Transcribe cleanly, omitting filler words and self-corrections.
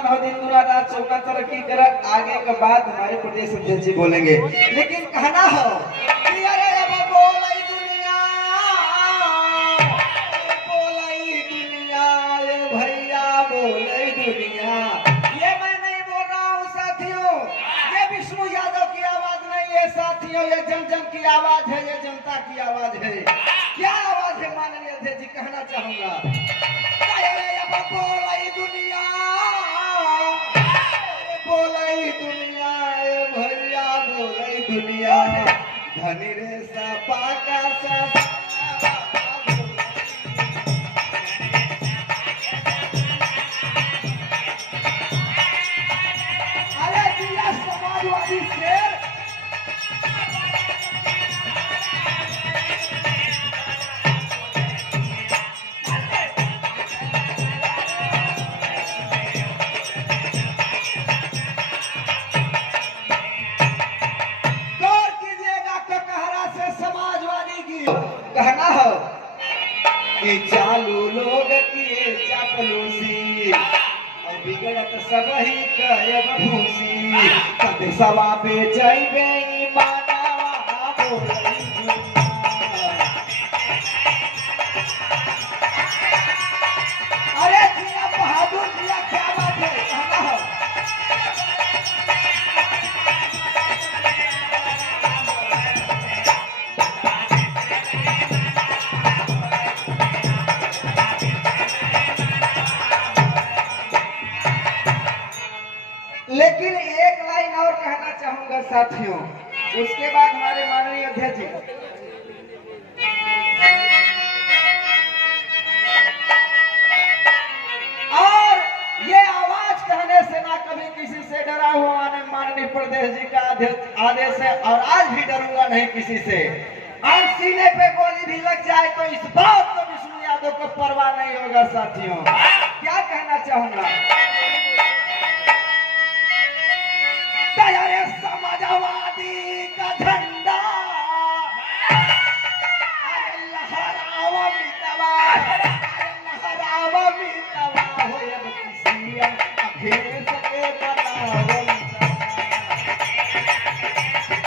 हो दिन दुरा रात चौका तरक्की कर आगे का बात हमारे प्रदेश अध्यक्ष जी बोलेंगे, लेकिन कहना हो कि अरे अब बोलाई दुनिया ये भैया बोलाई दुनिया। ये मैं नहीं बोल रहा हूँ साथियों, ये विष्णु यादव की आवाज नहीं है साथियों, ये जन जन की आवाज है, ये जनता की आवाज है। क्या आवाज है माननीय अध्यक्ष जी, कहना चाहूंगा बोलाई दुनिया ए भैया बोलाई दुनिया है धनी रे सपा का अरे जिला समाजवादी शेर कहना हो कि चालू लोग किए चापलूसी और बिगड़त सब ही कयब भूसी कद सवा पे जाइबे मानवा बोलाई अरे जिया बहादुर जिया क्या बात है, कहना हो लेकिन एक लाइन और कहना चाहूंगा साथियों, उसके बाद हमारे माननीय अध्यक्ष जी और ये आवाज कहने से ना कभी किसी से डरा हुआ माननीय प्रदेश जी का आदेश है और आज भी डरूंगा नहीं किसी से। और सीने पे गोली भी लग जाए तो इस बात को विष्णु यादव को परवाह नहीं होगा साथियों। क्या कहना चाहूंगा